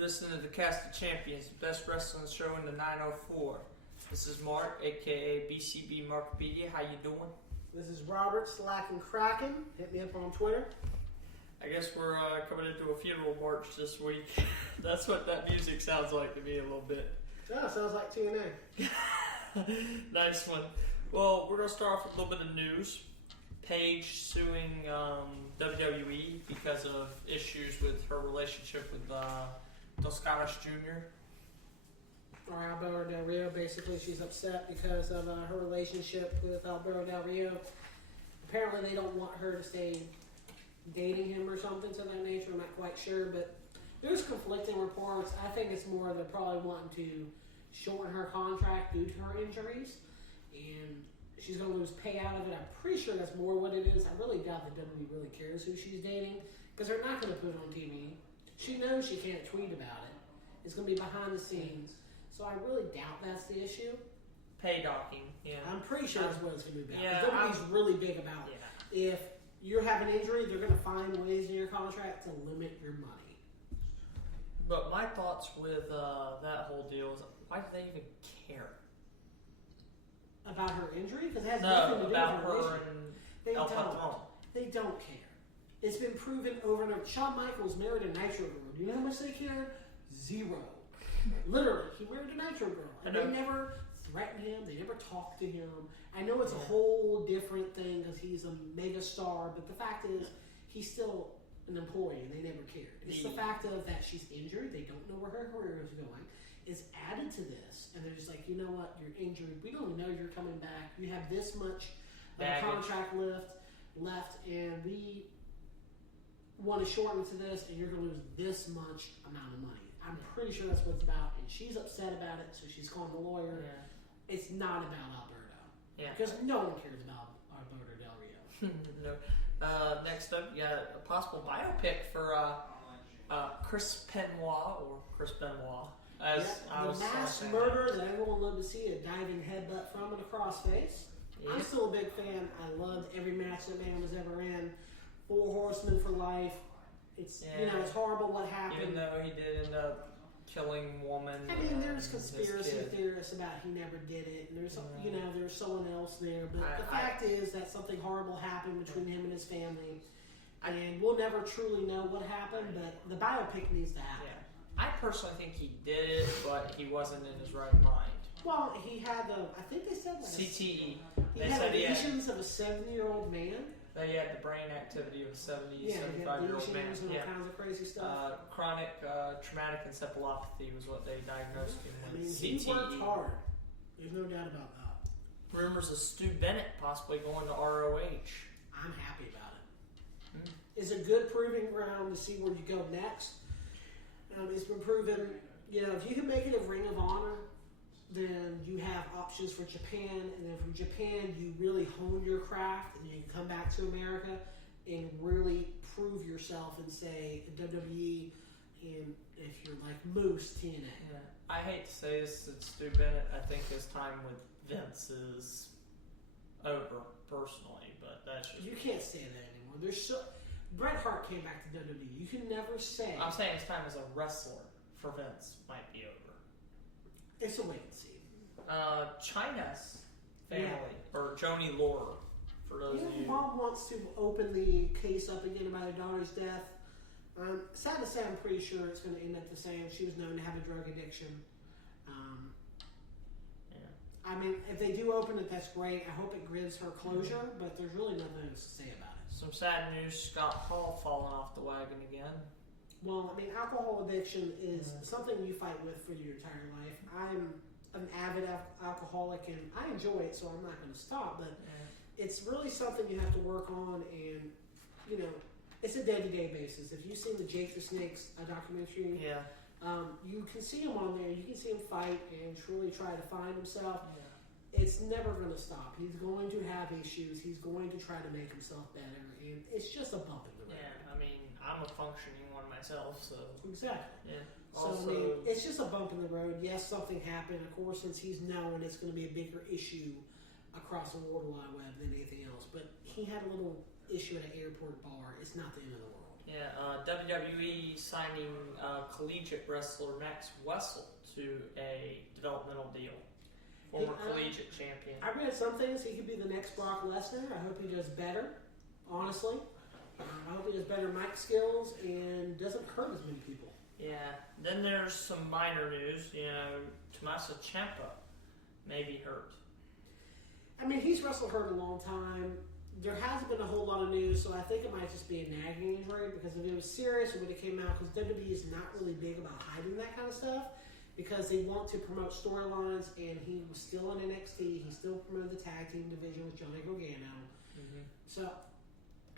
You're listening to the Cast of Champions, the best wrestling show in the 904. This is Mark, aka BCB Markpedia. How you doing? This is Robert, Slackin' Kraken. Hit me up on Twitter. I guess we're coming into a funeral march this week. That's what that music sounds like to me a little bit. Oh, sounds like TNA. Nice one. Well, we're going to start off with a little bit of news. Paige suing WWE because of issues with her relationship with Dos Caras Jr. Or Alberto Del Rio. Basically, she's upset because of her relationship with Alberto Del Rio. Apparently, they don't want her to stay dating him or something to that nature. I'm not quite sure, but there's conflicting reports. I think it's more they're probably wanting to shorten her contract due to her injuries, and she's going to lose pay out of it. I'm pretty sure that's more what it is. I really doubt that WWE really cares who she's dating because they're not going to put it on TV. She knows she can't tweet about it. It's going to be behind the scenes. So I really doubt that's the issue. Pay docking, yeah. I'm pretty sure that's what it's going to be about. Yeah, WWE's really big about it. If you have an injury, they're going to find ways in your contract to limit your money. But my thoughts with that whole deal is, why do they even care? About her injury? Because it has nothing to do with her relationship. They don't care. It's been proven over and over. Shawn Michaels married a Nitro Girl. Do you know how much they cared? Zero. Literally, he married a Nitro Girl. And they never threatened him. They never talked to him. I know it's a whole different thing because he's a mega star, but the fact is, he's still an employee and they never cared. It's the fact of that she's injured. They don't know where her career is going. It's added to this, and they're just like, you know what, you're injured. We don't know you're coming back. You have this much contract left, and we want to shorten to this, and you're going to lose this much amount of money. I'm pretty sure that's what it's about, and she's upset about it, so she's calling the lawyer. Yeah. It's not about Alberto. Yeah. Because no one cares about Alberto Del Rio. No. Next up, you got a possible biopic for Chris Benoit. The mass murder that everyone loved to see, a diving headbutt from and a crossface. Yeah. I'm still a big fan. I loved every match that man was ever in. 4 Horsemen for life. It's it's horrible what happened. Even though he did end up killing woman. I mean, there's conspiracy theorists about he never did it, and there's there's someone else there. But the fact is that something horrible happened between him and his family, and we'll never truly know what happened. But the biopic needs to happen. Yeah. I personally think he did it, but he wasn't in his right mind. Well, he had I think they said CTE. He had the lesions of a 70-year-old man. He had the brain activity of a 75-year-old man. And all kinds of crazy stuff. Chronic traumatic encephalopathy was what they diagnosed him with. I mean, CTE. He worked hard. There's no doubt about that. Rumors of Stu Bennett possibly going to ROH. I'm happy about it. It's a good proving ground to see where you go next. It's been proven, if you can make it a Ring of Honor, then you have options for Japan, and then from Japan you really hone your craft, and you can come back to America and really prove yourself and say WWE, and if you're like Moose, TNA. Yeah. I hate to say this, it's Stu Bennett. I think his time with Vince is over, personally, but that's just... You can't say that anymore. Bret Hart came back to WWE. You can never say... I'm saying his time as a wrestler for Vince might be over. It's a wait and see. China's family, or Joni Laurer, for those of you. Mom wants to open the case up again about her daughter's death. Sad to say, I'm pretty sure it's going to end up the same. She was known to have a drug addiction. I mean, if they do open it, that's great. I hope it gives her closure, but there's really nothing else to say about it. Some sad news, Scott Hall falling off the wagon again. Well, I mean, alcohol addiction is something you fight with for your entire life. I'm an avid alcoholic, and I enjoy it, so I'm not going to stop, but it's really something you have to work on, and, it's a day-to-day basis. If you've seen the Jake the Snake's documentary, you can see him on there. You can see him fight and truly try to find himself. Yeah. It's never going to stop. He's going to have issues. He's going to try to make himself better. And it's just a bump in the road. Yeah, I mean, I'm a functioning one myself, so... Exactly. Yeah. Also, so, I mean, it's just a bump in the road. Yes, something happened. Of course, since he's known, it's going to be a bigger issue across the World Wide Web than anything else. But he had a little issue at an airport bar. It's not the end of the world. Yeah, WWE signing collegiate wrestler Max Wessel to a developmental deal. Former collegiate champion. I read some things. He could be the next Brock Lesnar. I hope he does better, honestly. I hope he does better mic skills and doesn't hurt as many people. Yeah. Then there's some minor news. Tommaso Ciampa may be hurt. I mean, he's wrestled hurt a long time. There hasn't been a whole lot of news, so I think it might just be a nagging injury, because if it was serious, it would have came out, because WWE is not really big about hiding that kind of stuff, because they want to promote storylines, and he was still in NXT. He still promoted the tag team division with Johnny Gargano. Mm-hmm. So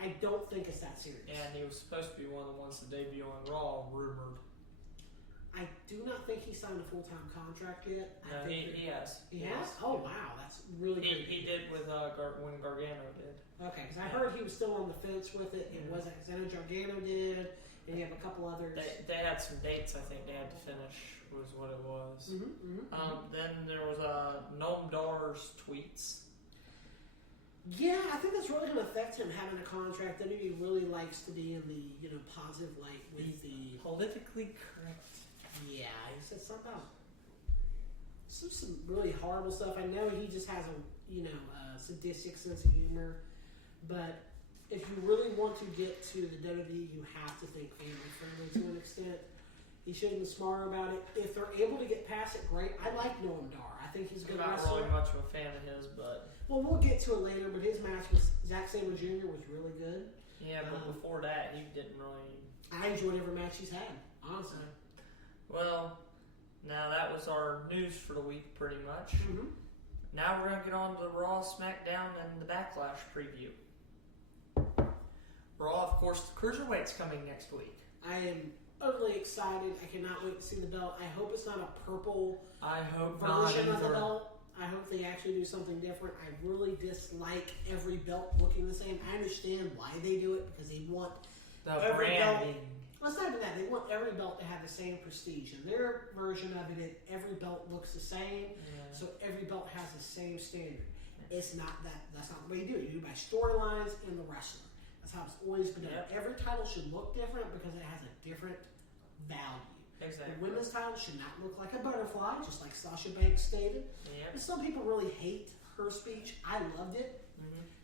I don't think it's that serious. And he was supposed to be one of the ones to debut on Raw, rumored. I do not think he signed a full-time contract yet. No, he has. He has? Oh, wow. That's really good. He did with when Gargano did. Okay, because I heard he was still on the fence with it. It wasn't, because I know Gargano did, and you have a couple others. They had some dates, I think, they had to finish, was what it was. Then there was Noam Dar's tweets. Yeah, I think that's really going to affect him having a contract. That he really likes to be in the positive light with the politically correct. Yeah, he said something about some really horrible stuff. I know he just has a sadistic sense of humor, but if you really want to get to the WWE, you have to think family friendly to an extent. He should be smart about it. If they're able to get past it, great. I like Noam Dar. I think he's a good wrestler. I'm not really much of a fan of his, but... Well, we'll get to it later, but his match with Zack Sabre Jr. was really good. Yeah, but before that, he didn't really... I enjoyed every match he's had, honestly. Well, now that was our news for the week, pretty much. Mm-hmm. Now we're going to get on to the RAW, SmackDown, and the Backlash preview. Raw, of course, the Cruiserweight's coming next week. I am utterly excited. I cannot wait to see the belt. I hope it's not a purple version of the belt. I hope they actually do something different. I really dislike every belt looking the same. I understand why they do it, because they want every branding. belt. Well, it's not even that. They want every belt to have the same prestige. In their version of it, every belt looks the same, so every belt has the same standard. It's not that. That's not the way you do it. You do it by storylines and the wrestler. That's how it's always been done. Every title should look different because it has a different value. Exactly. The women's title should not look like a butterfly, just like Sasha Banks stated. And some people really hate her speech. I loved it.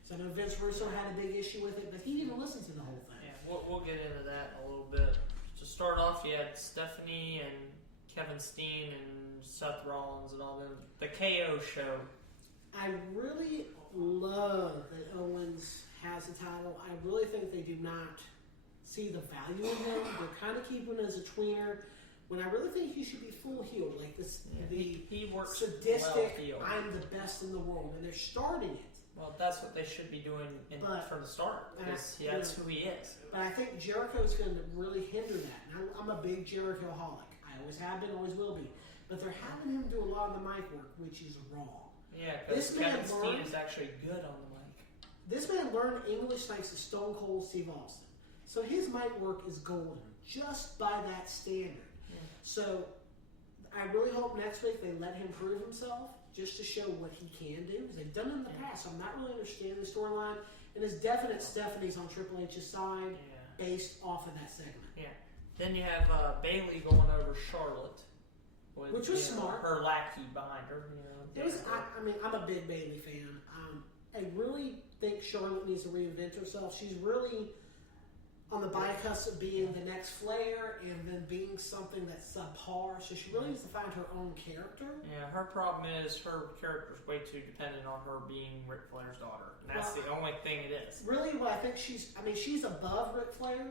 So I know Vince Russo had a big issue with it, but he didn't listen to the whole thing. Yeah, we'll get into that in a little bit. To start off, you had Stephanie and Kevin Steen and Seth Rollins and all them. The KO show. I really love that Owens has the title. I really think they do not see the value in him. They're kind of keeping him as a tweener, when I really think he should be full heel. Like this, he works sadistic, well heel. I'm the best in the world, and they're starting it. Well, that's what they should be doing from the start, because that's who he is. But I think Jericho's going to really hinder that. And I'm a big Jericho-holic. I always have been, always will be. But they're having him do a lot of the mic work, which is wrong. Yeah, because Kevin Steen is actually good on the mic. This man learned English thanks to Stone Cold Steve Austin. So his mic work is golden, just by that standard. So I really hope next week they let him prove himself, just to show what he can do, because they've done it in the past. So I'm not really understanding the storyline. And it's definite Stephanie's on Triple H's side, based off of that segment. Yeah. Then you have Bayley going over Charlotte, which was smart. Her lackey behind her. It was. I'm a big Bayley fan. I really think Charlotte needs to reinvent herself. She's really on the cusp of being the next Flair and then being something that's subpar. So she really needs to find her own character. Yeah, her problem is her character's way too dependent on her being Ric Flair's daughter. And that's the only thing it is. Really, well, I think she's above Ric Flair.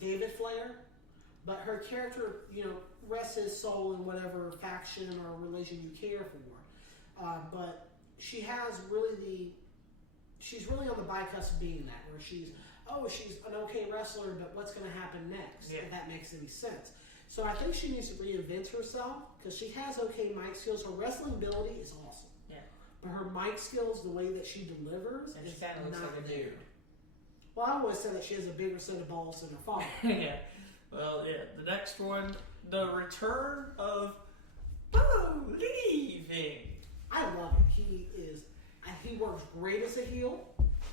David Flair. But her character, rests his soul in whatever faction or religion you care for. But she's really on the cusp of being that, where she's an okay wrestler, but what's going to happen next? If that makes any sense. So I think she needs to reinvent herself, because she has okay mic skills. Her wrestling ability is awesome. Yeah. But her mic skills, the way that she delivers, and she kind of looks like a dude. Well, I always say that she has a bigger set of balls than her father. Yeah. Well, the next one, the return of Believing. I love it. He works great as a heel.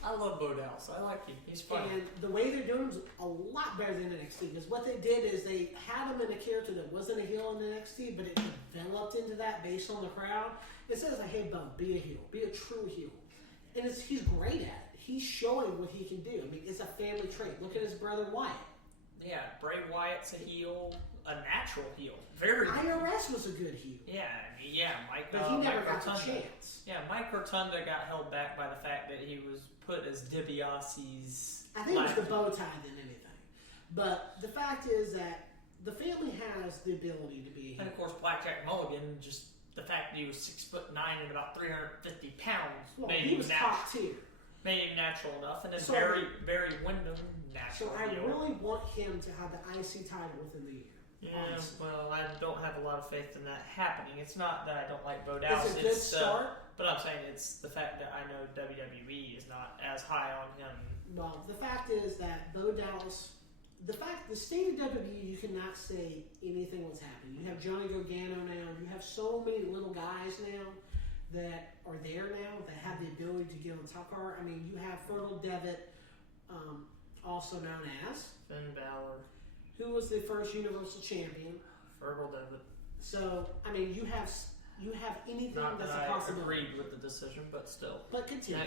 I love Bo Dallas. I like him. He's fun. And the way they're doing him is a lot better than NXT. Because what they did is they had him in a character that wasn't a heel in NXT, but it developed into that based on the crowd. It says, like, hey, Bo, be a heel. Be a true heel. And he's great at it. He's showing what he can do. I mean, it's a family trait. Look at his brother Wyatt. Yeah, Bray Wyatt's a heel, a natural heel. Very good. IRS was a good heel. Yeah, Mike. But he never Mike got Rotunda. the chance. Yeah, Mike Rotunda got held back by the fact that he was put as DiBiase's. I think it was the bow tie than anything. But the fact is that the family has the ability to be a heel. And of course, Blackjack Mulligan, just the fact that he was 6'9" and about 350 pounds, made he him was natural. top tier. Made him natural enough, and then So- Barry Windham, natural. So I heel. really want him to have the IC title within the year. Yeah, honestly. well, I don't have a lot of faith in that happening. It's not that I don't like Bo Dallas. It's a good start. But I'm saying it's the fact that I know WWE is not as high on him. Well, the fact is that Bo Dallas, the state of WWE, you cannot say anything what's happening. You have Johnny Gargano now. You have so many little guys now that are there now that have the ability to get on top card. I mean, you have Fertile Devitt, also known as Finn Balor, who was the first Universal Champion. Fergal Devitt. So, I mean, you have anything Not that's that a I possibility. agreed with the decision, but still. But continue.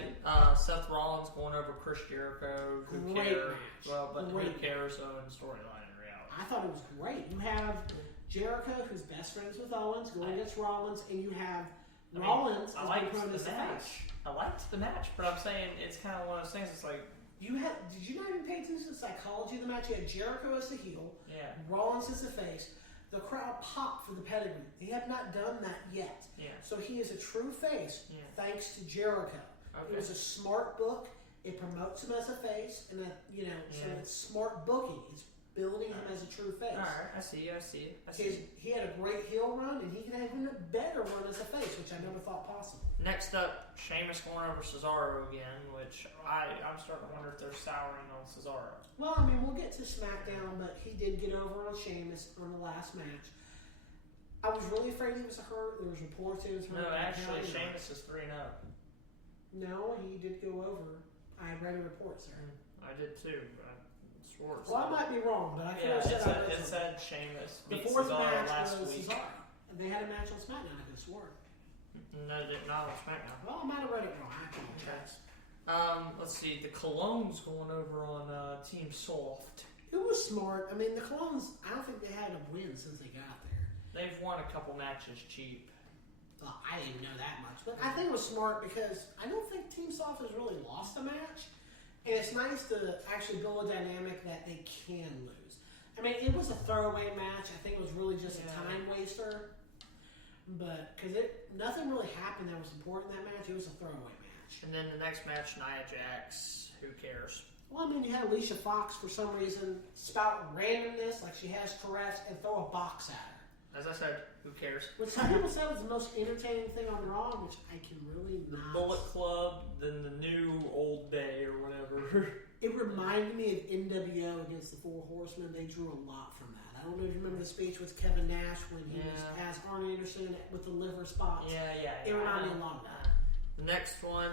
Seth Rollins going over Chris Jericho. Who Great cares? match. Well, but Great who cares though in storyline and reality? I thought it was great. You have Jericho, who's best friends with Owens, going against Rollins, and you have Rollins I as liked being known the as the match. face. I liked the match, but I'm saying it's kind of one of those things. It's like, Did you not even pay attention to the psychology of the match? You had Jericho as the heel, yeah, Rollins as the face. The crowd popped for the pedigree. They have not done that yet. yeah. So he is a true face Yeah. thanks to Jericho. Okay. It was a smart book. It promotes him as a face, and so Yeah. it's smart booking. It's building him as a true face. All right, I see it. He had a great heel run, and he can have even a better run as a face, which I never thought possible. Next up, Sheamus going over Cesaro again, which I'm starting to wonder if they're souring on Cesaro. Well, I mean, we'll get to SmackDown, but he did get over on Sheamus on the last match. I was really afraid he was hurt. There was reports he was hurt. No, actually, Sheamus is 3-0. No, he did go over. I read the reports there. I did too. I swore. Well, I might be wrong, but I could Yeah, have said it said Sheamus the beat fourth Cesaro match last was week. Cesaro. And they had a match on SmackDown, I could have sworn. No, not on SmackDown. Well, I might have read it wrong. I apologize. Let's see. The Colognes going over on Team Soft. It was smart. I mean, the Colognes, I don't think they had a win since they got there. They've won a couple matches cheap. Well, I didn't know that much. But I think it was smart because I don't think Team Soft has really lost a match. And it's nice to actually build a dynamic that they can lose. I mean, it was a throwaway match. I think it was really just a time waster. But, because nothing really happened that was important in that match. It was a throwaway match. And then the next match, Nia Jax. Who cares? Well, I mean, you had Alicia Fox for some reason spout randomness like she has Tourette's and throw a box at her. As I said, who cares? Which some people said was the most entertaining thing on Raw, which I can really The not. Bullet Club, then the new Old Bay or whatever. It reminded me of NWO against the Four Horsemen. They drew a lot from that. I don't know if you remember the speech with Kevin Nash when he was as Arn Anderson with the liver spots. Yeah. It reminded me a lot of that. The next one,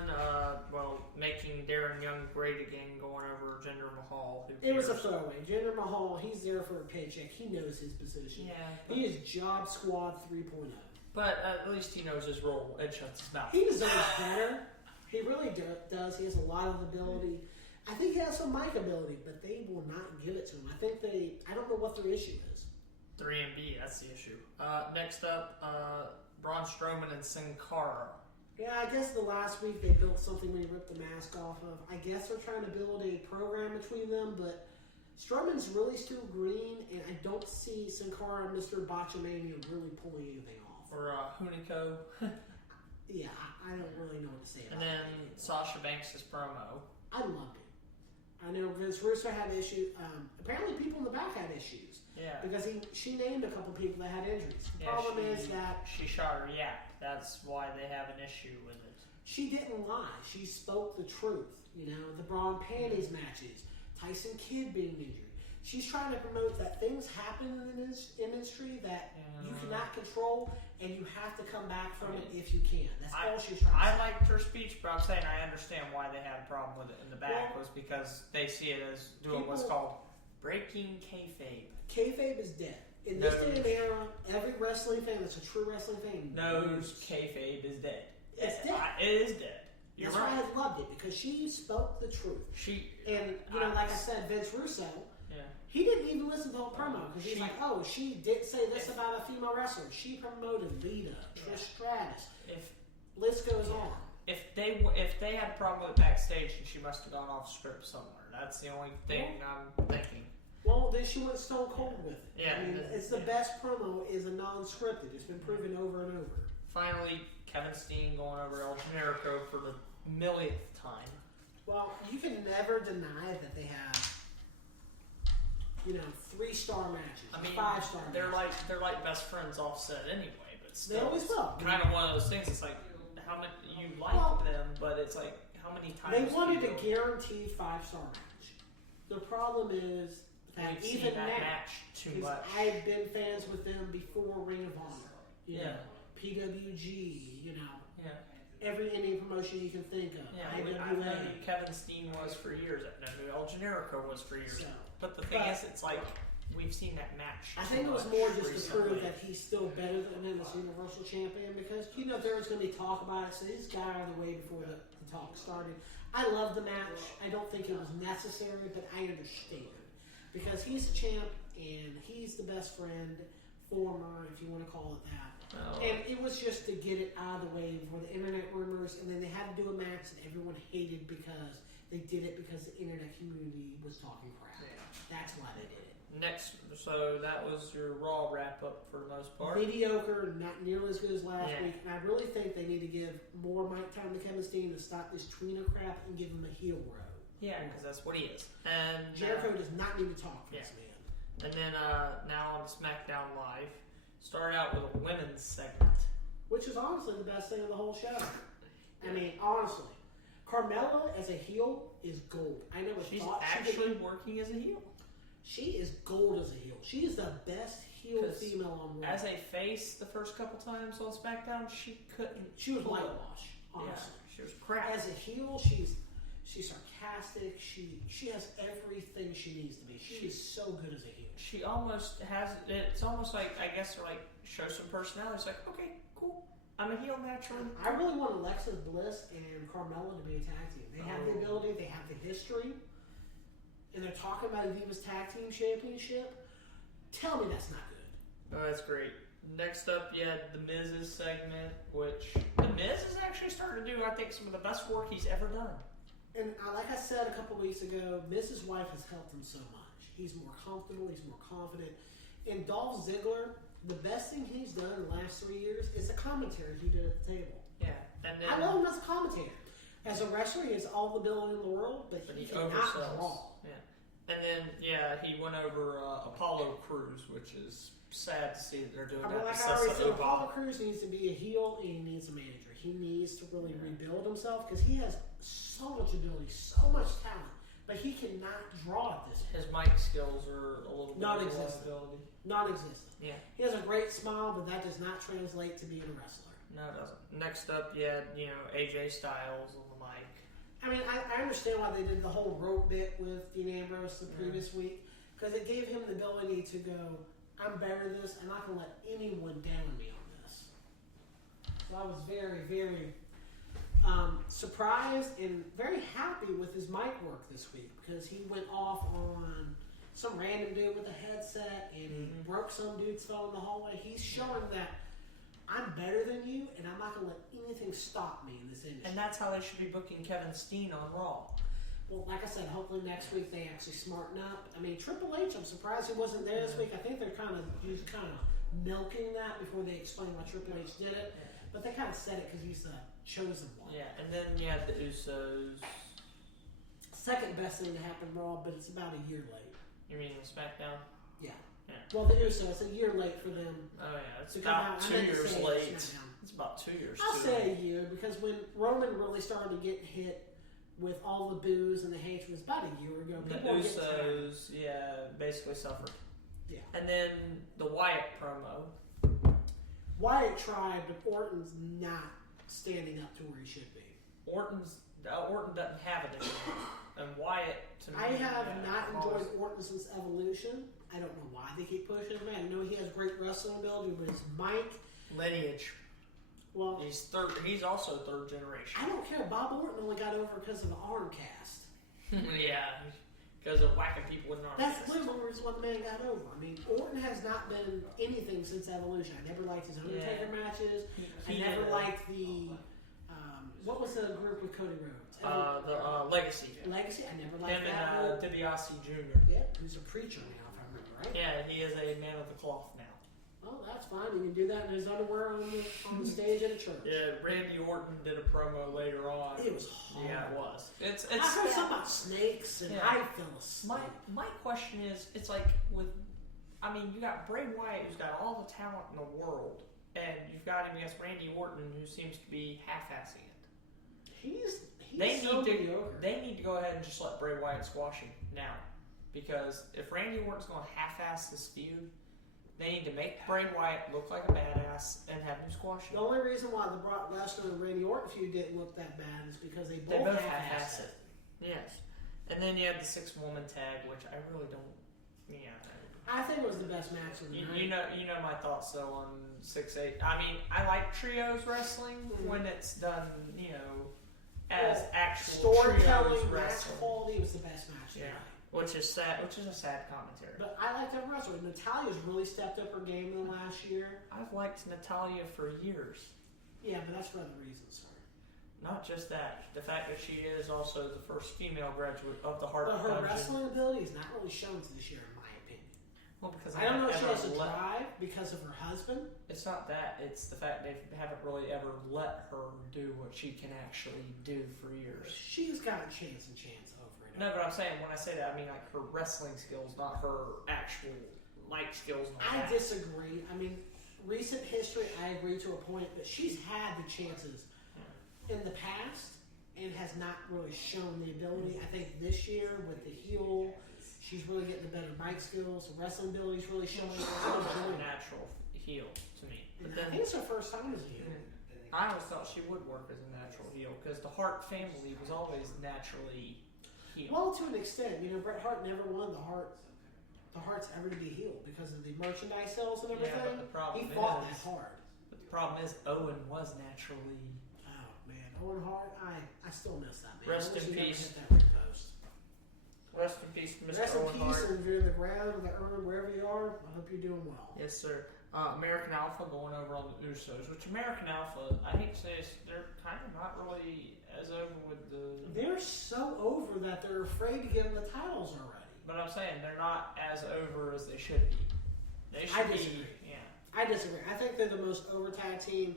making Darren Young great again, going over Jinder Mahal. Who It was a cares? throwaway. Jinder Mahal, he's there for a paycheck. He knows his position. Yeah. He is Job Squad 3.0. But at least he knows his role and shuts his mouth. He deserves better. He really does. He has a lot of ability. I think he has some mic ability, but they will not give it to him. I don't know what their issue is. 3MB, that's the issue. Next up, Braun Strowman and Sin Cara. Yeah, I guess the last week they built something when he ripped the mask off of. I guess they're trying to build a program between them, but Strowman's really still green, and I don't see Sin Cara and Mr. Botchamania really pulling anything off. Or Hunico. Yeah, I don't really know what to say about And then that. Sasha Banks' promo. I loved it. I know Vince Russo had issues. Apparently people in the back had issues. Yeah. Because she named a couple people that had injuries. The Yeah, problem is that she shot her yap. That's why they have an issue with it. she didn't lie. She spoke the truth. You know, the bra and panties matches, Tyson Kidd being injured. She's trying to promote that things happen in this industry that you cannot control, and you have to come back from it if you can. That's all she's trying to say. I liked her speech, but I'm saying I understand why they had a problem with it in the back was because they see it as doing what's called breaking kayfabe. Kayfabe is dead. In this day and era, every wrestling fan that's a true wrestling fan knows kayfabe is dead. It's dead. It is dead. That's why I loved it, because she spoke the truth. Like I said, Vince Russo, he didn't even listen to the whole promo because he's like, oh, she did say this about a female wrestler. She promoted Lita, Trish Stratus. List goes on. If they had a problem with it backstage, then she must have gone off script somewhere. That's the only thing I'm thinking. Well, then she went stone cold with it. Yeah, I mean, it's the best promo is a non-scripted. It's been proven over and over. Finally, Kevin Steen going over El Generico for the millionth time. Well, you can never deny that they have, 3-star matches. I mean, 5-star matches. They're like best friends offset anyway, but still, they always will. Kind of one of those things. It's like how many you like them, but it's like how many times they wanted a guaranteed 5-star match. The problem is that even that match too much. I've been fans with them before Ring of Honor. You know, PWG. Every indie promotion you can think of. I know who Kevin Steen was for years. I know who El Generico was for years. But the thing is, it's like we've seen that match. I think it was more just to prove that he's still better than him as Universal Champion, because there was going to be talk about it. So this guy out of the way before the talk started. I love the match. I don't think it was necessary, but I understand because he's a champ and he's the best friend, former, if you want to call it that. And it was just to get it out of the way for the internet rumors, and then they had to do a match that everyone hated because they did it because the internet community was talking crap. Yeah. That's why they did it. So that was your Raw wrap up for the most part. Mediocre, not nearly as good as last week, and I really think they need to give more mic time to Kevin Steen to stop this tweener crap and give him a heel row. Yeah, because that's what he is. And Jericho does not need to talk for this man. And then now on SmackDown Live. Start out with a women's segment. Which is honestly the best thing of the whole show. I mean, honestly. Carmella as a heel is gold. I never She's thought actually working as a heel. She is gold as a heel. She is the best heel female on Raw. As a face, the first couple times on SmackDown, she couldn't. She was whitewash, honestly. Yeah, she was crap. As a heel, she's sarcastic. She has everything she needs to be. She is so good as a heel. She almost has. It's almost like, I guess, they're like, show some personality. It's like, okay, cool. I'm a heel naturally. I really want Alexa Bliss and Carmella to be a tag team. They have the ability. They have the history. And they're talking about a Divas Tag Team Championship. Tell me that's not good. Oh, that's great. Next up, you had the Miz's segment, which the Miz has actually started to do, I think, some of the best work he's ever done. And like I said a couple weeks ago, Miz's wife has helped him so much. He's more comfortable. He's more confident. And Dolph Ziggler, the best thing he's done in the last 3 years is the commentary he did at the table. Yeah. And then, I love him as a commentator. As a wrestler, he has all the ability in the world, but he cannot draw. Yeah. And then, he went over Apollo Crews, which is sad to see that they're doing that. Like I already said, Apollo Crews needs to be a heel and he needs a manager. He needs to really rebuild himself because he has so much ability, so much talent, but he cannot draw at this point. His mic skills are a little bit non-existent. Non-existent. Yeah. He has a great smile, but that does not translate to being a wrestler. No, it doesn't. Next up, you had, AJ Styles on the mic. I mean, I understand why they did the whole rope bit with Dean Ambrose the previous week, because it gave him the ability to go, I'm better than this, I'm not going to let anyone down me on this. So I was very, very surprised and very happy with his mic work this week, because he went off on some random dude with a headset and he broke some dude's phone in the hallway. He's showing that I'm better than you, and I'm not going to let anything stop me in this industry. And that's how they should be booking Kevin Steen on Raw. Well, like I said, hopefully next week they actually smarten up. I mean, Triple H, I'm surprised he wasn't there this week. I think they're kind of milking that before they explain why Triple H did it. But they kind of said it because he's the chosen one. Yeah, and then you had the Usos. Second best thing to happen Raw, but it's about a year late. You mean SmackDown? Yeah. Well, the Usos, a year late for them. Oh, yeah. It's about 2 years late. It's about 2 years. I'll say a year, because when Roman really started to get hit with all the boos and the hatred. It was about a year ago. The People were getting tired. Usos, basically suffered. Yeah. And then the Wyatt promo. Wyatt tried, but Orton's not standing up to where he should be. Orton doesn't have it anymore. And Wyatt, to me, I have not enjoyed Orton since Evolution. I don't know why they keep pushing him. I know he has great wrestling ability, but his mic lineage. Well, he's also third generation. I don't care. Bob Orton only got over because of the arm cast. Yeah, because of whacking people with an arm That's cast. literally the reason why the man got over. I mean, Orton has not been anything since Evolution. I never liked his Undertaker matches. I never liked the what was the group with Cody Rhodes? The Legacy. Legacy. I never liked him that. and DiBiase Jr. Yeah, who's a preacher now, if I remember right. Yeah, he is a man of the cloth now. Oh, that's fine. He can do that in his underwear on the stage at a church. Yeah, Randy Orton did a promo later on. It was hard. Yeah, it was. It's I heard something about snakes, and I fell asleep. My question is, it's like you got Bray Wyatt, who's got all the talent in the world, and you've got him against Randy Orton, who seems to be half-assing it. He's They so need mediocre. They need to go ahead and just let Bray Wyatt squash him now, because if Randy Orton's going to half-ass this feud, they need to make Bray Wyatt look like a badass and have him squash him. The only reason why the Brock Lesnar and Randy Orton feud didn't look that bad is because they both half-assed it. Yes, and then you had the 6-woman tag, which I really don't. Yeah. I think it was the best match of the night. You know my thoughts though on 6-8. I mean, I like trios wrestling when it's done, as actual storytelling, trios match wrestling. quality was the best match of the night. Which is sad. Which is a sad commentary. But I like that wrestler. Natalia's really stepped up her game in the last year. I've liked Natalia for years. Yeah, but that's for other reasons, sir. Not just that. The fact that she is also the first female graduate of the Heart But her Dungeon. wrestling ability is not really shown to this year, in my opinion. Well, because I don't know if she has to drive because of her husband. It's not that. It's the fact they haven't really ever let her do what she can actually do for years. She's got a chance and chance over it. No, but I'm saying, when I say that, I mean like her wrestling skills, not her actual mic skills. And all I that. disagree. I mean, recent history, I agree to a point, but she's had the chances in the past and has not really shown the ability. I think this year with the heel, she's really getting the better mic skills. The wrestling ability is really showing. She's a natural heel to me. But I think it's her first time as a heel. I always thought she would work as a natural heel because the Hart family was always naturally heel. Well, to an extent, Bret Hart never wanted the Harts ever to be heel because of the merchandise sales and everything. Yeah, but the problem he fought that is, hard. But the problem is, Owen was naturally. Oh man, Owen Hart, I still miss that man. Rest I wish in he never peace. hit that ring post. Rest in peace, Mr. Rest in Owen peace, Hart. and if you're in the ground or the urn, wherever you are, I hope you're doing well. Yes, sir. American Alpha going over on the Usos, which American Alpha, I hate to say this, they're kind of not really as over with the. They're so over that they're afraid to give them the titles already. But I'm saying they're not as over as they should be. They should I disagree. be. Yeah. I disagree. I think they're the most over tag team.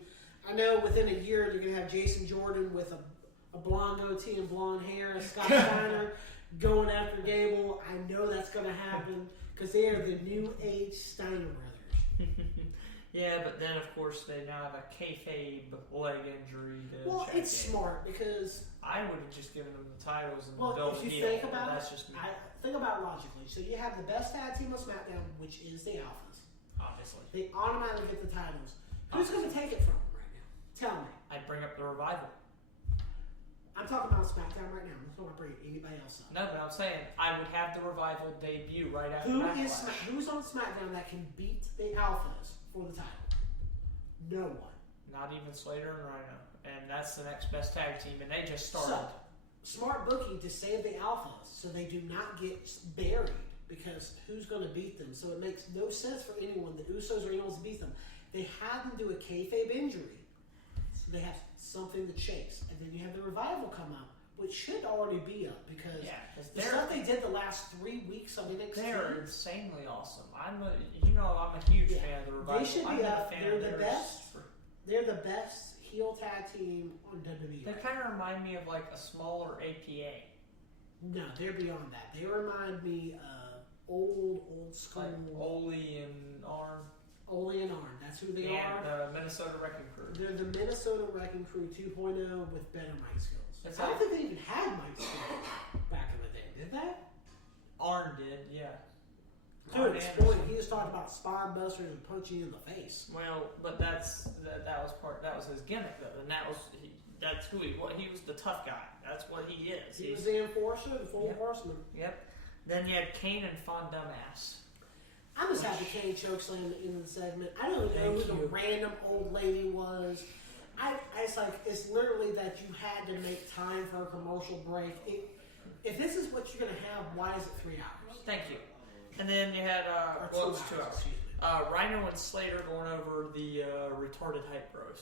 I know within a year you're going to have Jason Jordan with a blonde goatee and blonde hair, and Scott Steiner going after Gable. I know that's going to happen because they are the new age Steiner brothers. Yeah, but then of course they now have a kayfabe leg injury to Well, check it's in. smart because I would have just given them the titles and well, built if a you deal. think about That's it, just me, think about it logically. So you have the best tag team on SmackDown, which is the Alphas. obviously. They automatically get the titles. Who's going to take it from them right now? Tell me. I'd bring up the Revival. I'm talking about SmackDown right now. I'm not talking about bringing anybody else up. No, but I'm saying I would have the Revival debut right after Backlash. Who's on SmackDown that can beat the Alphas for the title? No one. Not even Slater and Rhino. And that's the next best tag team, and they just started. So, smart booking to save the Alphas so they do not get buried because who's going to beat them? So it makes no sense for anyone, the Usos or anyone else to beat them. They had them do a kayfabe injury. So they have something to chase. And then you have the Revival come up, which should already be up because the stuff they did the last 3 weeks on NXT. They're insanely awesome. I'm a huge fan of the Revival. They should I'm be a up. fan They're of the theirs. best. They're the best heel tag team on WWE. They kind of remind me of like a smaller APA. No, they're beyond that. They remind me of old school. Like Ole and Arn. Ole and Arn. That's who they and are. the Minnesota Wrecking Crew. They're the Minnesota Wrecking Crew 2.0 with better mic skills. I don't think they even had Mike Stewart back in the day, did they? Arn did, yeah. Dude, exploding. He was talking about spine busters and punching you in the face. Well, but that was his gimmick though, and that's who he was. He was the tough guy. That's what he is. He was the enforcer, the full horseman. Yep. Then you had Kane and Von Dumbass. I'm just happy Kane chokeslammed in the segment. I don't know who the random old lady was. It's literally that you had to make time for a commercial break. If this is what you're going to have, why is it 3 hours? Thank you. And then you had, it's 2 hours. Rhino and Slater going over the retarded hype bros.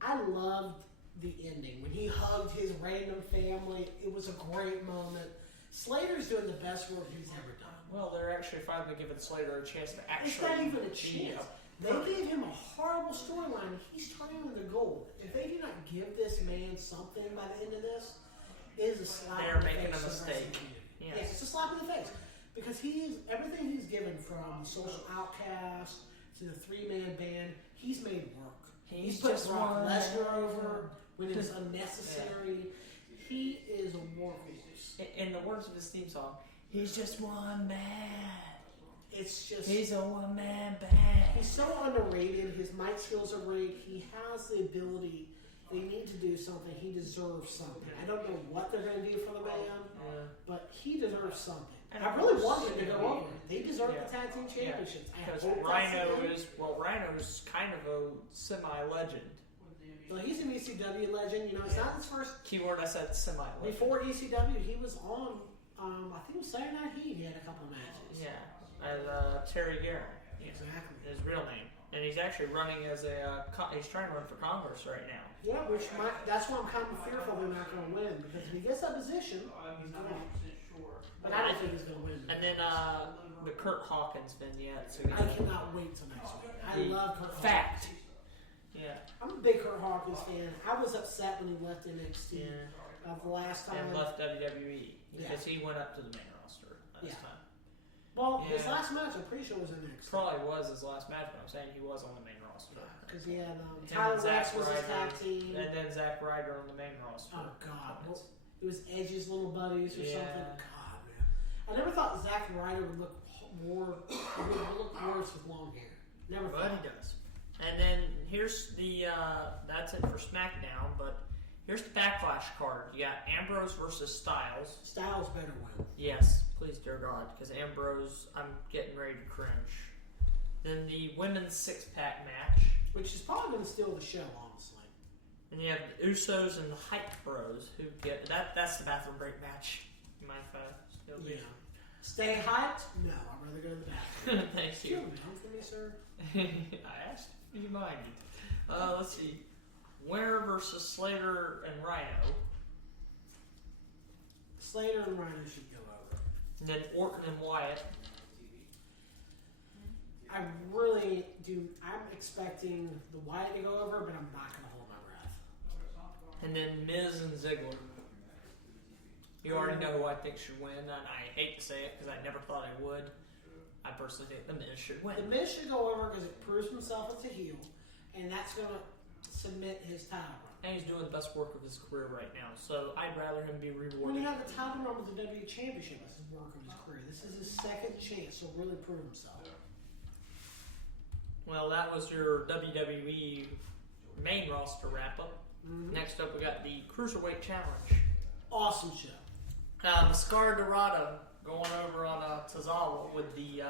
I loved the ending. When he hugged his random family, it was a great moment. Slater's doing the best work he's ever done. Well, they're actually finally giving Slater a chance to actually... It's not even a chance. They gave him a horrible storyline. He's turning into gold. If they do not give this man something by the end of this, it is a slap in the face. They're making a mistake. Yes. Yeah, it's a slap in the face. Because everything he's given from Social Outcast to the 3-man band, he's made work. He's put Brock Lesnar over when it was unnecessary. Yeah. He is a warhorse. In the words of his theme song, he's just one man. It's just... He's a one-man band. He's so underrated. His mic skills are great. He has the ability. They need to do something. He deserves something. I don't know what they're going to do for the man, but he deserves something. And I really want him to go over. They deserve the tag team championships. Because Rhino is kind of a semi-legend. Well, he's an ECW legend. You know, it's not his first... Keyword, I said semi-legend. Before ECW, he was on, I think it was Saturday Night Heat. He had a couple of matches. Yeah. As Terry Garrett. Exactly. His real name. And he's actually running as he's trying to run for Congress right now. Yeah, that's why I'm kind of fearful they're not going to win. Because if he gets that position, he's going to. But I don't think he's going to win. And then the Kurt Hawkins vignette. So I cannot wait till next week. I love Kurt Hawkins. Fact. Yeah. I'm a big Kurt Hawkins fan. I was upset when he left NXT the last time. And left WWE. Because he went up to the main roster last time. Well, his last match, I'm pretty sure was NXT. Probably was his last match, but I'm saying he was on the main roster. Because he had Tyler Rex was his tag team. And then Zack Ryder on the main roster. Oh, God. Well, it was Edge's little buddies or something. God, man. I never thought Zack Ryder would look worse with long hair. Never thought. But he does. And then here's that's it for SmackDown, but here's the Backlash card. You got Ambrose versus Styles. Styles better win. Yes, please, dear God, because Ambrose, I'm getting ready to cringe. Then the women's 6-pack match. Which is probably going to steal the show, honestly. And you have the Usos and the Hype Bros who get... That's the bathroom break match. You mind if I still do? Stay hyped? No, I'd rather go to the bathroom. Thank you. Down for me, sir? I asked if you minded. Let's see. Winner versus Slater and Rhino. Slater and Rhino should go over. And then Orton and Wyatt. I really do. I'm expecting the Wyatt to go over, but I'm not going to hold my breath. And then Miz and Ziggler. You already know who I think should win, and I hate to say it because I never thought I would. I personally think The Miz should win. The Miz should go over because it proves himself as a heel, and that's going to submit his title run. And he's doing the best work of his career right now, so I'd rather him be rewarded. When he had the title run with the WWE Championship, this is work of his career. This is his second chance to really prove himself. Well, that was your WWE main roster wrap-up. Mm-hmm. Next up, we got the Cruiserweight Challenge. Awesome show. Mascara Dorado going over on Tozawa with the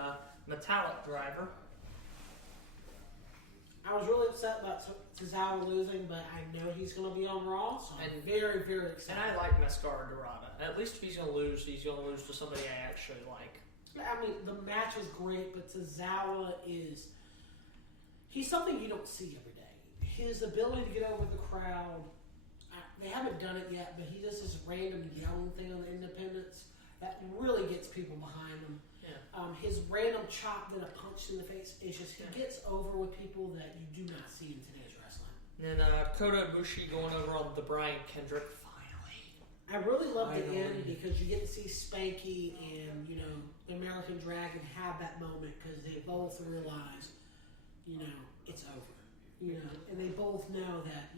Metallic Driver. I was really upset about Tozawa losing, but I know he's going to be on Raw, so I'm very, very excited. And I like Mascara Dorado. At least if he's going to lose to somebody I actually like. I mean, the match is great, but Tozawa is... He's something you don't see every day. His ability to get over the crowd, they haven't done it yet, but he does this random yelling thing on the independents that really gets people behind him. Yeah. His random chop, then a punch in the face, it's just he gets over with people that you do not see in today's wrestling. And then Kota Ibushi going over on the Brian Kendrick finally. I really love the end because you get to see Spanky and the American Dragon have that moment because they both realize it's over. And they both know that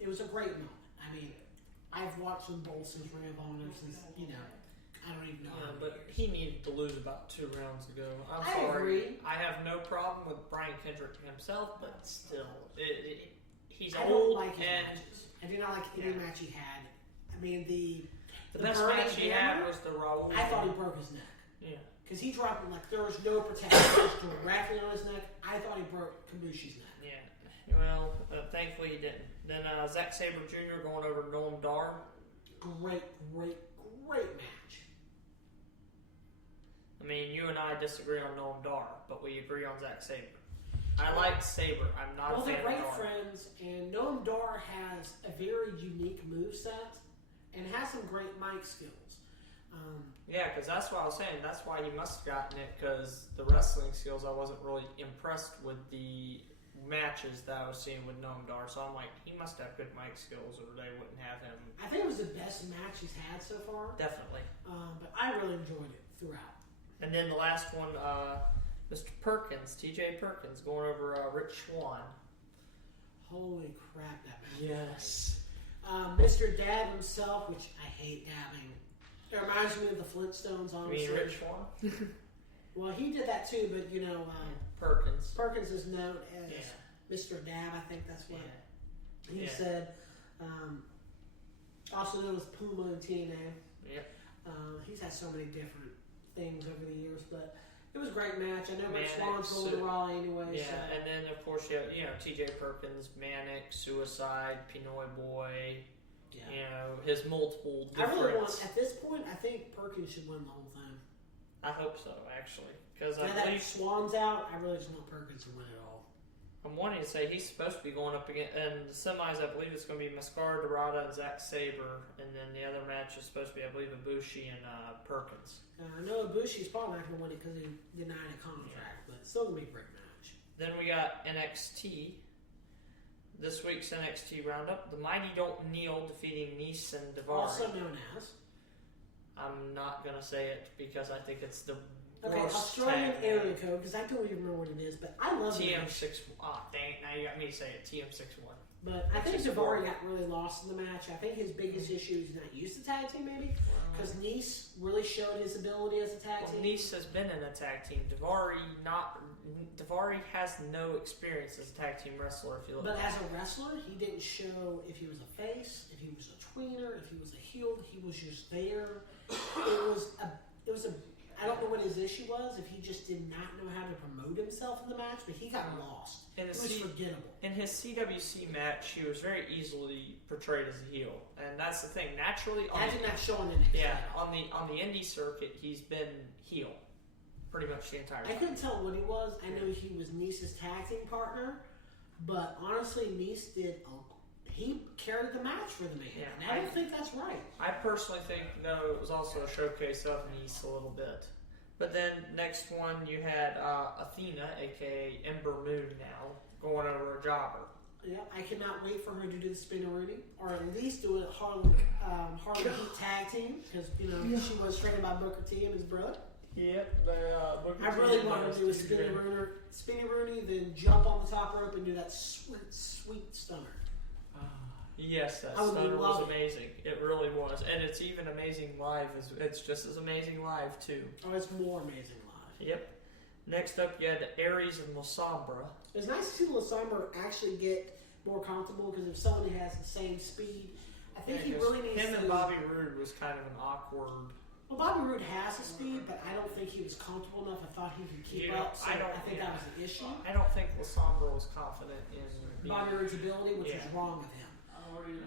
it was a great moment. I mean, I've watched them both since Ring of Honor since, I don't even know. Yeah, but he needed to lose about 2 rounds ago. I'm I sorry. agree. I have no problem with Brian Kendrick himself, but still, he's I old. don't like his and matches. I do not like any match he had. I mean, the best match he had was the Raw. I thought he broke his neck. Yeah. Because he dropped it like there was no protection. It was directly on his neck. I thought he broke Kabushi's neck. Yeah. Well, thankfully he didn't. Then Zack Sabre Jr. going over Noam Dar. Great match. I mean, you and I disagree on Noam Dar, but we agree on Zack Sabre. I like Sabre. I'm not a fan of Dar. They're great friends, and Noam Dar has a very unique moveset and has some great mic skills. Yeah, because that's what I was saying. That's why he must have gotten it, because the wrestling skills, I wasn't really impressed with the matches that I was seeing with Noam Dar. So I'm like, he must have good mic skills, or they wouldn't have him. I think it was the best match he's had so far. Definitely. But I really enjoyed it throughout. And then the last one, Mr. Perkins, TJ Perkins, going over Rich Swann. Holy crap, that match. Yes. Mr. Dab himself, which I hate dabbing. It reminds me of the Flintstones, honestly. You mean Rich Swann? Well, he did that too, but Perkins. Perkins is known as Mr. Dab, I think that's what he said. Also known as Puma and TNA. Yep. He's had so many different things over the years, but it was a great match. I know Rich Manic, Swann's going to Raw anyway. Yeah, so. and then of course you have TJ Perkins, Manic, Suicide, Pinoy Boy. Yeah. His multiple different... I really want, at this point, I think Perkins should win the whole thing. I hope so, actually. Because now that Swann's out, I really just want Perkins to win it all. I'm wanting to say he's supposed to be going up against... In the semis, I believe it's going to be Mascara Dorada and Zack Sabre. And then the other match is supposed to be, I believe, Ibushi and Perkins. I know Ibushi's probably not going to win it because he denied a contract, but it's still going to be a great match. Then we got NXT. This week's NXT Roundup, the Mighty Don't Kneel defeating Nice and Daivari. Also known as? I'm not going to say it because I think it's the okay, worst Australian tag area code, because I don't even remember what it is, but I love TM6. Ah, dang, now you got me to say it. TM61. But I think Daivari got really lost in the match. I think his biggest issue is not used to tag team, maybe, because Nice really showed his ability as a tag team. Nice has been in a tag team. Daivari has no experience as a tag team wrestler. If you look, but as a wrestler, he didn't show if he was a face, if he was a tweener, if he was a heel. He was just there. It was a. I don't know what his issue was. If he just did not know how to promote himself in the match, but he got lost. It was forgettable. In his CWC match, he was very easily portrayed as a heel, and that's the thing. Naturally, that did not show on the next. Yeah, on the indie circuit, he's been heel pretty much the entire time. I couldn't tell what he was. I know he was Nice's tag team partner, but honestly, Nice he carried the match for the man. Yeah, and I don't think that's right. I personally think, no, it was also a showcase of Nice a little bit. But then next one, you had Athena, a.k.a. Ember Moon now, going over a jobber. Yeah, I cannot wait for her to do the spinneroonie, or at least do a Harlem Heat tag team, because she was trained by Booker T and his brother. Yep, Booker I really want to do a spinneroonie, then jump on the top rope and do that sweet stunner. Yes, that stunner was amazing. It really was, and it's even amazing live. It's just as amazing live too. Oh, it's more amazing live. Yep. Next up, you had Aries and La Sombra. It was nice to see La Sombra actually get more comfortable, because if somebody has the same speed, I think he really needs him and Bobby Roode was kind of an awkward. Well, Bobby Roode has the speed, but I don't think he was comfortable enough. I thought he could keep up, so I think that was an issue. I don't think La Sombra was confident in Bobby Roode's ability, which was wrong with him.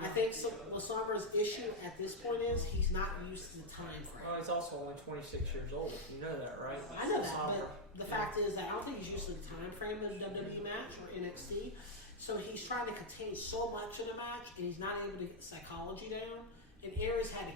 I think La Sombra's issue at this point is he's not used to the time frame. Well, he's also only 26 years old. You know that, right? I know that, but the fact is that I don't think he's used to the time frame of a WWE match or NXT. So he's trying to contain so much in a match, and he's not able to get psychology down. And Aries had to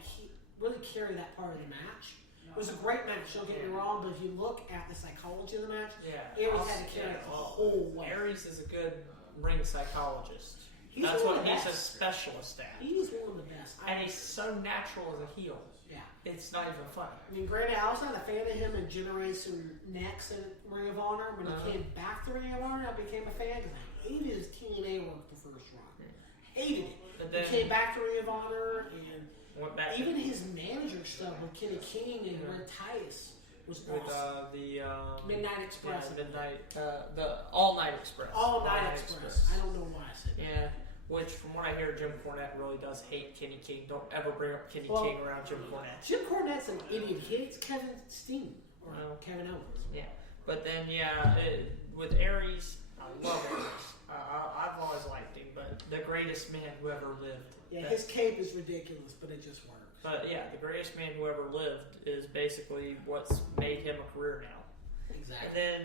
really carry that part of the match. It was a great match, don't get me wrong, but if you look at the psychology of the match, Aries had to carry it the whole way. Aries is a good ring psychologist. He's a specialist at. He's one of the best. And he's so natural as a heel. Yeah. It's not even funny. I mean, granted, I was not a fan of him in Generation Next in Ring of Honor. When he came back to Ring of Honor, I became a fan because I hated his TNA work the first run. hated it. But then He came back to Ring of Honor, and went back even his manager stuff with Kenny King and Red Titus was with awesome. the Midnight Express. Yeah, the All Night Express. All Night Express. I don't know why I said that. Yeah. Which, from what I hear, Jim Cornette really does hate Kenny King. Don't ever bring up Kenny King around Jim Cornette. Jim Cornette's an idiot. He hates Kevin Steen or Kevin Owens. Yeah, but then with Aries, I love Aries. I've always liked him, but the greatest man who ever lived. Yeah, his cape is ridiculous, but it just works. But yeah, the greatest man who ever lived is basically what's made him a career now. Exactly. And then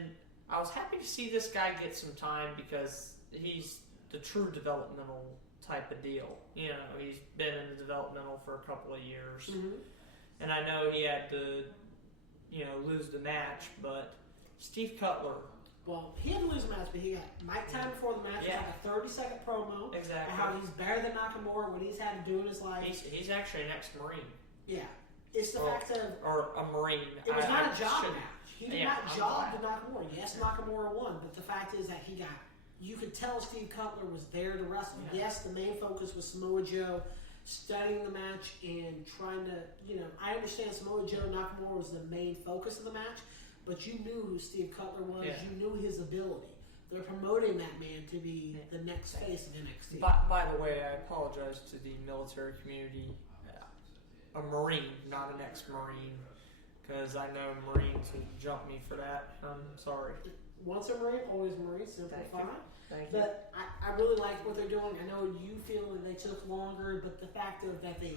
I was happy to see this guy get some time because he's the true developmental type of deal. You know, he's been in the developmental for a couple of years. Mm-hmm. And I know he had to, lose the match, but Steve Cutler. Well, he had to lose the match, but he got mic time before the match. Yeah. He got a 30-second promo. Exactly. How he's better than Nakamura, what he's had to do in his life. He's actually an ex-Marine. Yeah. It's the fact of... Or a Marine. It was not a job match. He did not job glad. to Nakamura. Yes, Nakamura won, but the fact is that he got... You could tell Steve Cutler was there to wrestle. Yeah. Yes, the main focus was Samoa Joe studying the match and trying to, I understand Samoa Joe Nakamura was the main focus of the match, but you knew who Steve Cutler was. Yeah. You knew his ability. They're promoting that man to be the next face of NXT. By the way, I apologize to the military community. A Marine, not an ex-Marine, because I know Marines would jump me for that. I'm sorry. Once a Marine, always a Marine. Simple, fine. Thank you. But I really like what they're doing. I know you feel that they took longer, but the fact of that the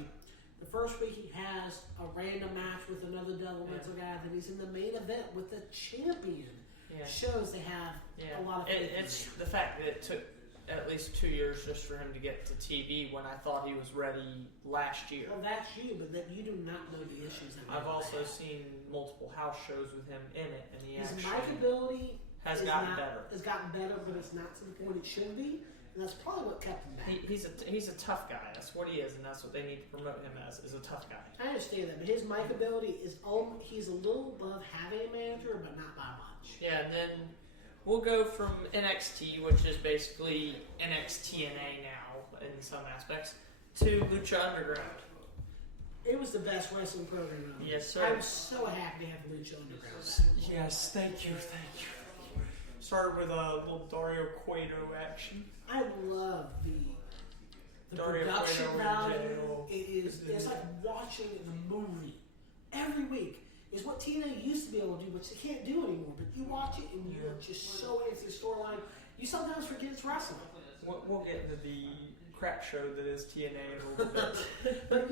first week he has a random match with another developmental guy, that he's in the main event with the champion, shows they have a lot of faith. It's the fact that it took at least 2 years just for him to get to TV when I thought he was ready last year. Well, that's you, but that you do not know the issues that I've also seen multiple house shows with him in it, and his micability has gotten better. Has gotten better, but it's not to the point it should be, and that's probably what kept him back. He's a tough guy. That's what he is, and that's what they need to promote him as, is a tough guy. I understand that, but his micability is he's a little above having a manager, but not by much. Yeah, and then we'll go from NXT, which is basically NXTNA now in some aspects, to Lucha Underground. It was the best wrestling program ever. Yes, sir. I was so happy to have Lucha Underground back. Yes, thank you. Started with a little Dario Cueto action. I love the Dario production Cueto value. It's like watching the movie every week. Is what TNA used to be able to do, which they can't do anymore. But you watch it and you're just so into the storyline. You sometimes forget it's wrestling. We'll get into the crap show that is TNA in a little bit. But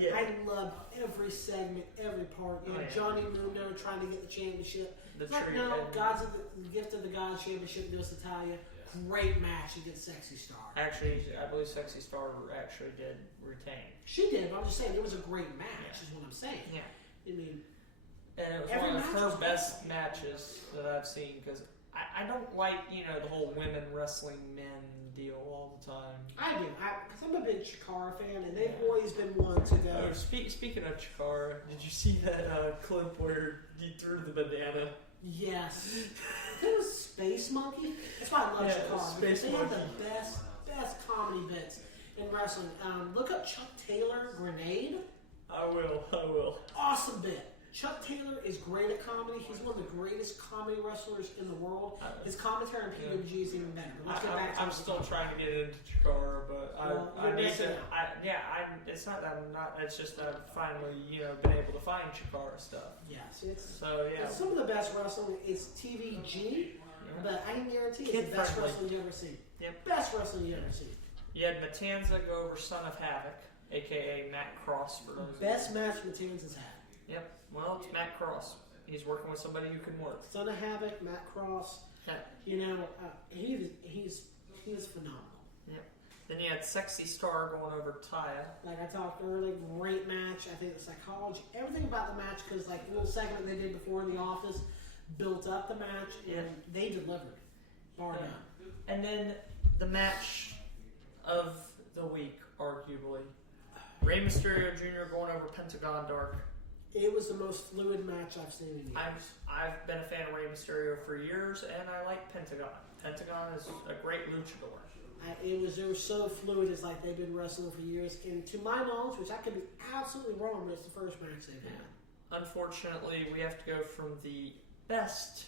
I love every segment, every part. Johnny Mundo trying to get the championship. Gods of the gift of the Gods championship goes to Talia. Great match against Sexy Star. Actually, I believe Sexy Star actually did retain. She did, but I'm just saying it was a great match. Is what I'm saying. Yeah. I mean, and it was one of her best matches that I've seen, because I don't like the whole women wrestling men deal all the time. I do, because I'm a big Chikara fan, and they've always been one to go. Speaking of Chikara, did you see that clip where he threw the banana? Yes. It was Space Monkey. That's why I love Chikara. Because they have the best comedy bits in wrestling. Look up Chuck Taylor Grenade. I will. Awesome bit. Chuck Taylor is great at comedy. He's one of the greatest comedy wrestlers in the world. His commentary on PWG is even better. Let's get back to I'm still trying to get into Chikara, but I need to. It's not that I'm not. It's just that I've finally been able to find Chikara stuff. Yes, it's some of the best wrestling. It's TVG, but I can guarantee it's the best wrestling you ever seen. Yep. Best wrestling you ever seen. You had Matanza go over Son of Havoc, aka Matt Cross, for those. Best match Matanza's had. Yep. Well, it's Matt Cross. He's working with somebody who can work. Son of Havoc, Matt Cross. He is phenomenal. Yep. Then you had Sexy Star going over Taya. Like I talked earlier, great match. I think the psychology, everything about the match, because like the little segment they did before in the office built up the match, and they delivered. Bar none. And then the match of the week, arguably, Rey Mysterio Jr. going over Pentagon Dark. It was the most fluid match I've seen in years. I've been a fan of Rey Mysterio for years, and I like Pentagon. Pentagon is a great luchador. It was so fluid. It's like they've been wrestling for years. And to my knowledge, which I could be absolutely wrong, but it's the first match they've had. Unfortunately, we have to go from the best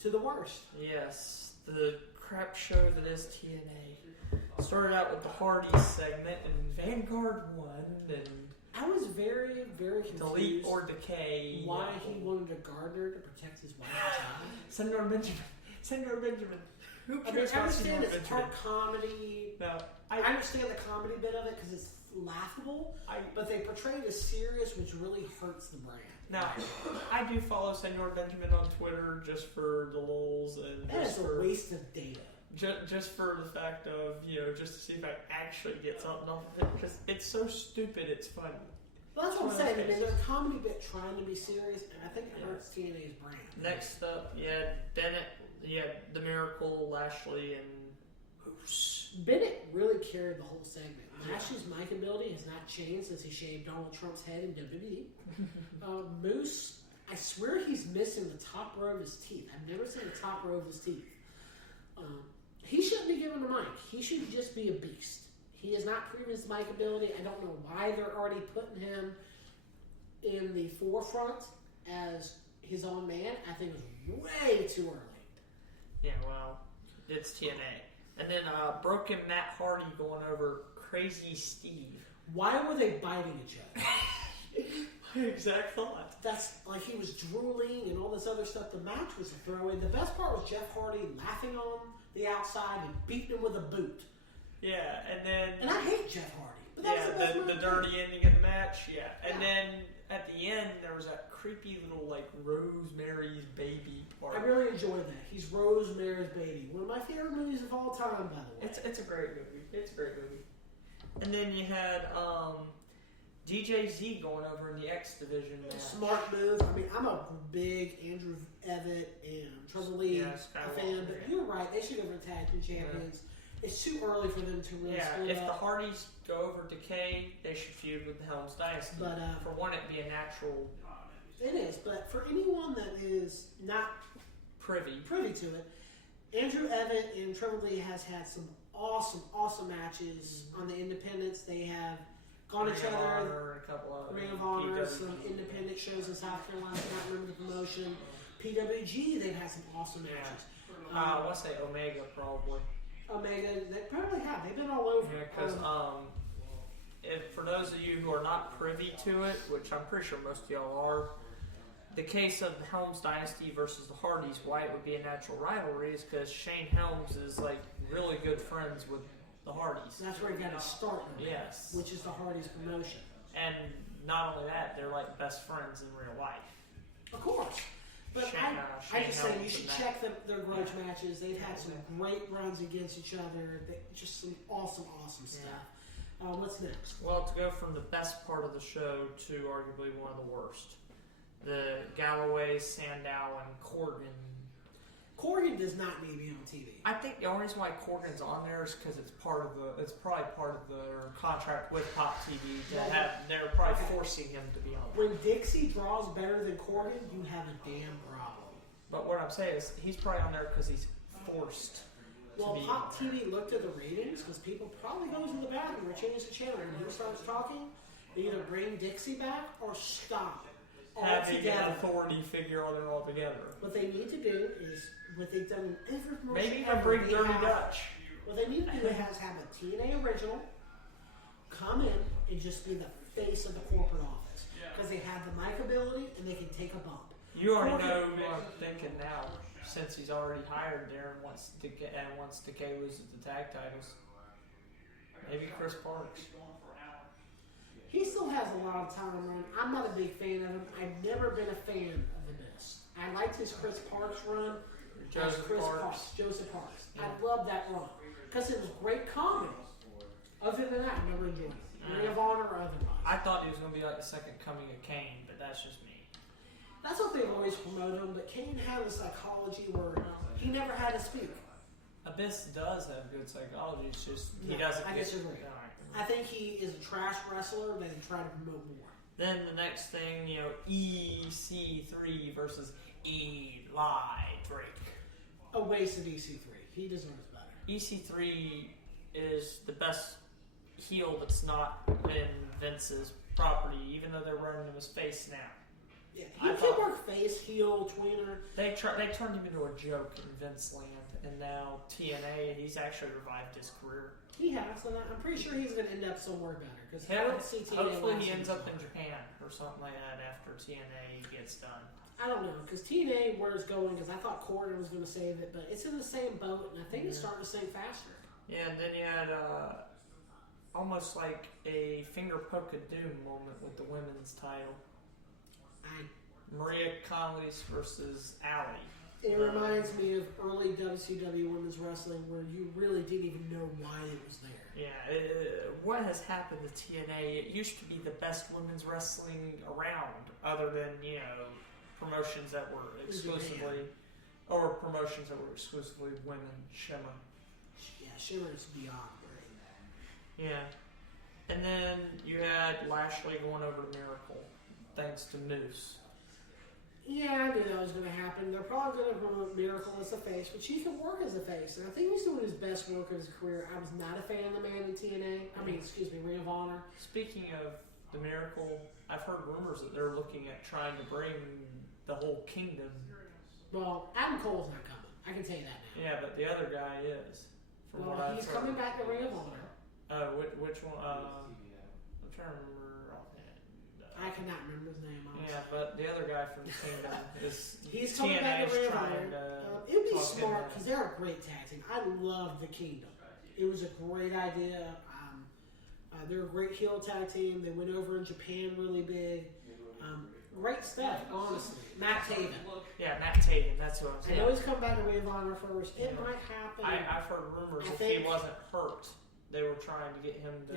to the worst. Yes, the crap show that is TNA. Started out with the Hardys segment, and Vanguard won, and I was very, very confused. Delete or Decay. Why he wanted a gardener to protect his wife and child. Senor Benjamin. Senor Benjamin. Who cares I about understand Senor it's Benjamin? part comedy. No, I understand the comedy bit of it because it's laughable, but they portray it as serious, which really hurts the brand. Now, I do follow Senor Benjamin on Twitter just for the lulz and that just is for a waste of data. Just for the fact of, just to see if I actually get something off of it, because it's so stupid, it's funny. Well, that's what I'm saying. I mean, their comedy bit trying to be serious, and I think it hurts TNA's brand. Next up, you had Bennett, you had The Miracle, Lashley, and Moose. Bennett really carried the whole segment. Lashley's mic ability has not changed since he shaved Donald Trump's head in WWE. Moose, I swear he's missing the top row of his teeth. I've never seen the top row of his teeth. He shouldn't be given the mic. He should just be a beast. He has not proven his mic ability. I don't know why they're already putting him in the forefront as his own man. I think it was way too early. Yeah, well, it's TNA. And then Broken Matt Hardy going over Crazy Steve. Why were they biting each other? My exact thought. That's like he was drooling and all this other stuff. The match was a throwaway. The best part was Jeff Hardy laughing on the outside and beating him with a boot. Yeah, and then... And I hate Jeff Hardy. But that was the best dirty ending of the match, yeah. And then at the end, there was that creepy little, Rosemary's Baby part. I really enjoyed that. He's Rosemary's Baby. One of my favorite movies of all time, by the way. It's a great movie. It's a great movie. And then you had DJZ going over in the X Division match. Smart move. I mean, I'm a big Andrew Evett and Trevor Lee fan, but you're right. They should go for tag team champions. Yeah. It's too early for them to really split if up. the Hardys go over Decay, they should feud with the Helms Dynasty. But for one, it'd be a natural... It is, but for anyone that is not privy to it, Andrew Evett and Trevor Lee has had some awesome matches on the independents. They have gone each other, Ring of Honor, some independent shows in South Carolina. I can't remember the promotion. PWG, they've had some awesome matches. I want to say Omega, probably. Omega, they probably have. They've been all over. Yeah, because for those of you who are not privy to it, which I'm pretty sure most of y'all are, the case of the Helms Dynasty versus the Hardys, why it would be a natural rivalry is because Shane Helms is really good friends with the Hardys. That's where he got his start. Yes. Which is the Hardys promotion. And not only that, they're like best friends in real life. Of course. But I just say you should check their grudge matches. They've had some great runs against each other. Just some awesome stuff. What's next? Well, to go from the best part of the show to arguably one of the worst. The Galloway, Sandow, and Corgan. Corgan does not need to be on TV. I think the only reason why Corgan's on there is because it's probably part of their contract with Pop TV they're probably forcing him to be on there. When Dixie draws better than Corgan, you have a damn problem. But what I'm saying is he's probably on there because he's forced. Well, Pop TV looked at the ratings because people probably go to the bathroom or change the channel, and when he starts talking, they either bring Dixie back or stop. Having an authority figure on it altogether. What they need to do is what they've done in every promotion. Maybe even bring Dirty Dutch. What they need to do is have a TNA original come in and just be the face of the corporate office because they have the mic ability and they can take a bump. You already know who I'm thinking now, since he's already hired there and once Decay loses the tag titles. Maybe Chris Parks. He still has a lot of time run. I'm not a big fan of him. I've never been a fan of The Mist. I liked his Chris Parks run. Joseph Parks. Yeah. I love that run because it was great comedy. Other than that, I never enjoyed it. Ring of Honor or otherwise. I thought he was going to be like the second coming of Kane, but that's just me. That's what they've always promoted him, but Kane had a psychology where he never had to speak. Abyss does have good psychology, it's just he doesn't. I disagree. I think he is a trash wrestler that they try to promote more. Then the next thing, EC3 versus Eli Drake. A waste of EC3. He deserves better. EC3 is the best heel that's not in Vince's property, even though they're running him as face now. Yeah, he can work face, heel, tweener. They turned him into a joke in Vince land, and now TNA, he's actually revived his career. He has, and I'm pretty sure he's going to end up somewhere better, because I don't see TNA. Hopefully he ends up in Japan or something like that after TNA gets done. I don't know, because TNA, where it's going, because I thought Corgan was going to save it, but it's in the same boat, and I think it's starting to sink faster. Yeah, and then you had almost like a finger poke of doom moment with the women's title. Maria Conley's versus Allie. It reminds me of early WCW women's wrestling where you really didn't even know why it was there. Yeah, what has happened to TNA? It used to be the best women's wrestling around, other than, promotions that were exclusively, or promotions that were exclusively women. Shimmer. Yeah, Shimmer is beyond great. Yeah. And then you had Lashley going over to Miracle, thanks to Moose. Yeah, I knew that was going to happen. They're probably going to promote Miracle as a face, but he can work as a face. And I think he's doing his best work of his career. I was not a fan of the man in TNA. Ring of Honor. Speaking of the Miracle, I've heard rumors that they're looking at trying to bring the whole kingdom. Well, Adam Cole's not coming. I can tell you that now. Yeah, but the other guy is. He's coming back to Ring of Honor. Which one? I'm trying to remember. I cannot remember his name. Honestly. Yeah, but the other guy from the kingdom is. He's coming back to Ring of Honor. It would be smart because they're a great tag team. I love the Kingdom. It was a great idea. They're a great heel tag team. They went over in Japan really big. Great stuff, honestly. Matt Taven. Yeah, Matt Taven. That's who I'm saying. I know he's come back to Ring of Honor first. It might happen. I've heard rumors if he wasn't hurt, they were trying to get him to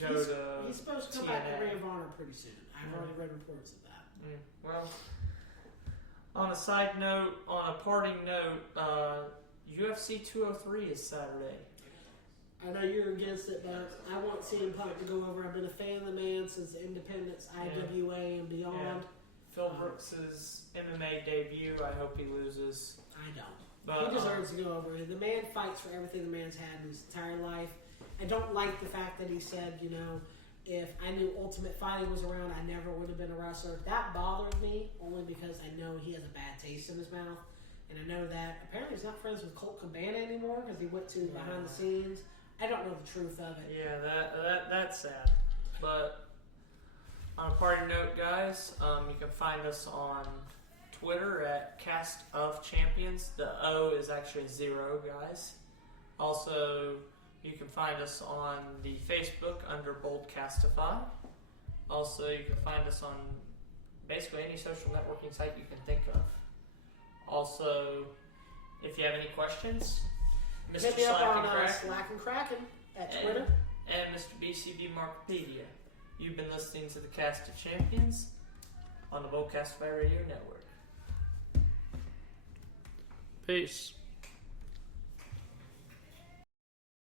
go to. He's supposed to come back to Ring of Honor pretty soon. I've already read reports of that. Well, on a side note, on a parting note, UFC 203 is Saturday. I know you're against it, but I want CM Punk to go over. I've been a fan of the man since Independence, IWA, and beyond. Yeah. Phil Brooks' MMA debut. I hope he loses. I don't. But, he deserves to go over. The man fights for everything the man's had in his entire life. I don't like the fact that he said, if I knew Ultimate Fighting was around, I never would have been a wrestler. That bothers me only because I know he has a bad taste in his mouth. And I know that apparently he's not friends with Colt Cabana anymore because he went to behind the scenes. I don't know the truth of it. Yeah, that's sad. But on a parting note, guys, you can find us on Twitter at Cast of Champions. The O is actually a 0, guys. Also, you can find us on the Facebook under Boldcastify. Also, you can find us on basically any social networking site you can think of. Also, if you have any questions, Mr. Hit me up on Slack and Kraken at Twitter. And Mr. BCB Markopedia. You've been listening to the Cast of Champions on the Boldcastify Radio Network. Peace.